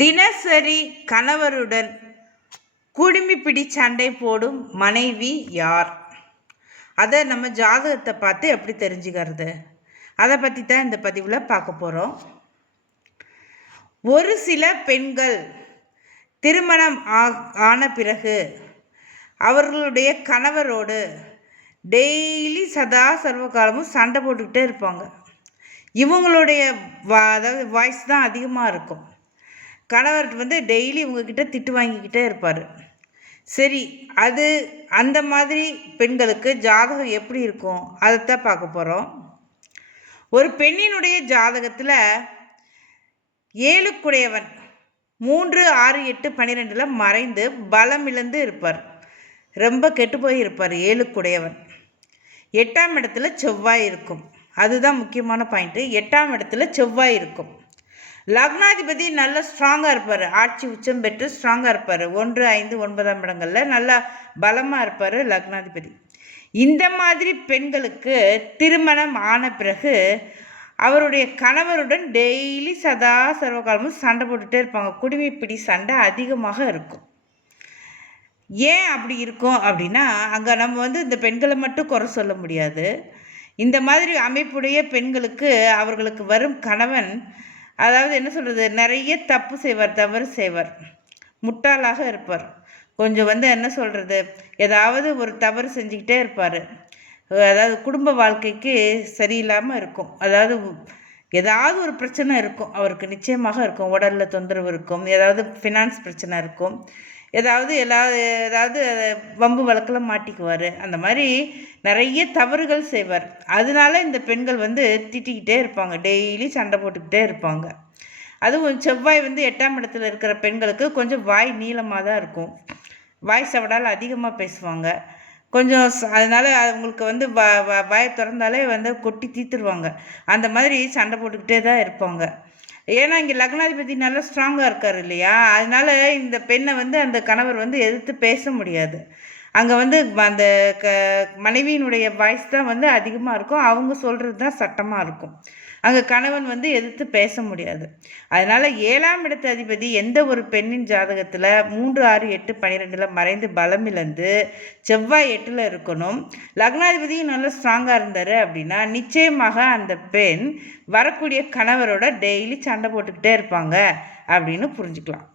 தினசரி கணவருடன் குடுமிப்பிடி சண்டை போடும் மனைவி யார்? அதை நம்ம ஜாதகத்தை பார்த்து எப்படி தெரிஞ்சுக்கிறது? அதை பற்றி தான் இந்த பதிவில் பார்க்க போகிறோம். ஒரு சில பெண்கள் திருமணம் ஆன பிறகு அவர்களுடைய கணவரோடு டெய்லி சதா சர்வகாலமும் சண்டை போட்டுக்கிட்டே இருப்பாங்க. இவங்களுடைய அதாவது வாய்ஸ் தான் அதிகமாக இருக்கும். கணவர் டெய்லி இவங்கக்கிட்ட திட்டு வாங்கிக்கிட்டே இருப்பார். சரி, அது அந்த மாதிரி பெண்களுக்கு ஜாதகம் எப்படி இருக்கும் அதைத்தான் பார்க்க போகிறோம். ஒரு பெண்ணினுடைய ஜாதகத்தில் 7 3 6 8 12 மறைந்து பலம் இழந்து இருப்பார். ரொம்ப கெட்டு போய் இருப்பார். 7 8ஆம் இடத்துல செவ்வாய் இருக்கும். அதுதான் முக்கியமான பாயிண்ட்டு. 8ஆம் இடத்துல செவ்வாய் இருக்கும். லக்னாதிபதி நல்ல ஸ்ட்ராங்காக இருப்பார். ஆட்சி உச்சம் பெற்று ஸ்ட்ராங்காக இருப்பார். 1 5 9ஆம் இடங்களில் நல்லா பலமாக இருப்பார் லக்னாதிபதி. இந்த மாதிரி பெண்களுக்கு திருமணம் ஆன பிறகு அவருடைய கணவருடன் டெய்லி சதா சர்வகாலமும் சண்டை போட்டுகிட்டே இருப்பாங்க. குடுமிப்பிடி சண்டை அதிகமாக இருக்கும். ஏன் அப்படி இருக்கும் அப்படின்னா, அங்கே நம்ம இந்த பெண்களை மட்டும் குறை சொல்ல முடியாது. இந்த மாதிரி அமைப்புடைய பெண்களுக்கு அவர்களுக்கு வரும் கணவன் அதாவது என்ன சொல்கிறது, நிறைய தப்பு செய்வார், தவறு செய்வார், முட்டாளாக இருப்பார். கொஞ்சம் என்ன சொல்கிறது, ஏதாவது ஒரு தவறு செஞ்சுக்கிட்டே இருப்பார். அதாவது குடும்ப வாழ்க்கைக்கு சரியில்லாமல் இருக்கும். அதாவது ஏதாவது ஒரு பிரச்சனை இருக்கும் அவருக்கு, நிச்சயமாக இருக்கும். உடலில் தொந்தரவு இருக்கும், ஏதாவது ஃபினான்ஸ் பிரச்சனை இருக்கும், ஏதாவது வம்பு வழக்கில் மாட்டிக்குவார். அந்த மாதிரி நிறைய தவறுகள் செய்வார். அதனால இந்த பெண்கள் திட்டிக்கிட்டே இருப்பாங்க, டெய்லி சண்டை போட்டுக்கிட்டே இருப்பாங்க. அதுவும் செவ்வாய் 8ஆம் இடத்துல இருக்கிற பெண்களுக்கு கொஞ்சம் வாய் நீளமாக தான் இருக்கும். வாய் சவடால் அதிகமாக பேசுவாங்க. கொஞ்சம் அதனால் அவங்களுக்கு வாயை திறந்தாலே கொட்டி தீத்துருவாங்க. அந்த மாதிரி சண்டை போட்டுக்கிட்டே தான் இருப்பாங்க. ஏன்னா இங்கே லக்னாதிபதி நல்லா ஸ்ட்ராங்காக இருக்கார் இல்லையா? அதனால் இந்த பெண்ணை அந்த கணவர் எதிர்த்து பேச முடியாது. அங்கே அந்த மனைவியினுடைய வாய்ஸ் தான் அதிகமாக இருக்கும். அவங்க சொல்கிறது தான் சட்டமாக இருக்கும். அங்கே கணவன் எதிர்த்து பேச முடியாது. அதனால் 7ஆம் இடத்து அதிபதி எந்த ஒரு பெண்ணின் ஜாதகத்தில் 3 6 8 12 மறைந்து பலம் இழந்து செவ்வாய் 8 இருக்கணும். லக்னாதிபதியும் நல்லா ஸ்ட்ராங்காக இருந்தார் அப்படின்னா நிச்சயமாக அந்த பெண் வரக்கூடிய கணவரோட டெய்லி சண்டை போட்டுக்கிட்டே இருப்பாங்க அப்படின்னு புரிஞ்சுக்கலாம்.